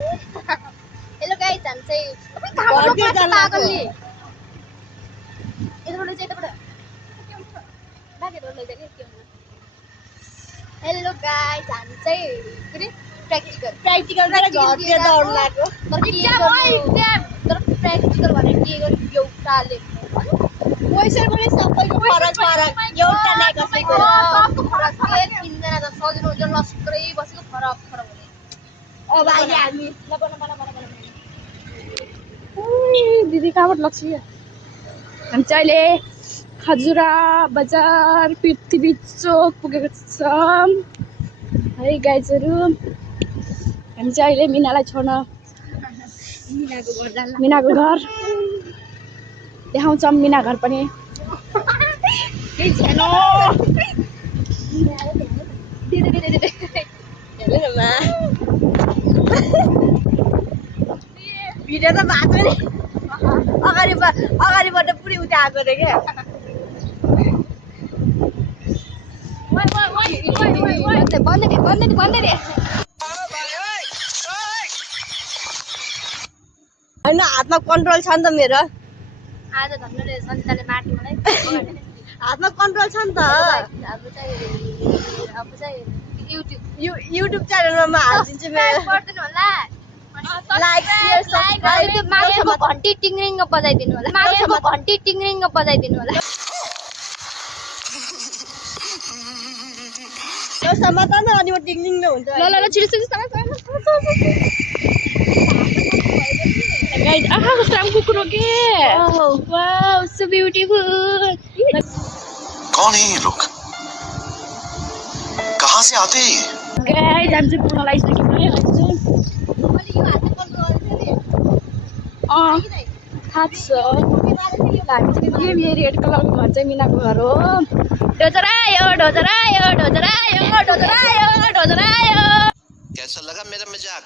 Hello guys हामी चाहिँ पागलले यताबाट चाहिँ यताबाट बाकेर लैजाने के हुन्छ। हेलो गाइस हामी चाहिँ के रे प्र्याक्टिकल गरेर घरतिर दौड लाग्यो तर प्र्याक्टिकल भनेर के गर्नु एउटाले क्वेशन पनि सबैको फरक फरक एउटा नै कसैको सबको फरक के तीनजना त सजिलो हुन्छ लस्करै बसेको फरक फरक हुने अब अहिले हामी दिदी कहाँबाट लाग्छ यो हामी चाहिँ अहिले खजुरा बजार पृथ्वी चोक पुगेको छौँ है गाइजहरू। हामी चाहिँ अहिले मिनालाई छोड्न मिनाको घर देखाउँछौँ। मिना घर पनि भिडियो त भएको नि अगाडिबाट पुरै उता आएको थिएँ क्या होइन हातमा कन्ट्रोल छ नि त मेरो आज धन्यले सन्ताले मार्ने मलाई हातमा कन्ट्रोल छ नि त अब चाहिँ युट्युब च्यानलमा म हालिदिन्छु मेरो पर्दैन होला लाइक शेयर सब्स्क्राइब मान्छेमा घन्टी टिङ्रिङ बजाइदिनु होला मान्छेमा घन्टी टिङ्रिङ बजाइदिनु होला यो समाता न अनि म टिङ्रिङ हुन्छ ल छिटो गाइस आहा कस्तो राम्रो कुकुर हो के वाओ सो ब्यूटीफुल। कौन है ये लोग कहाँ से आते हैं गाइस हामी चाहिँ पुग्न लागिसक्यौँ है मैले यो हातमा कन्ट्रोल गर्छु नि थाहा छ। यो मेरो रेड कलरको घर चाहिँ मिनाको घर हो। डोजरायो कैसा लगा मेरा मजाक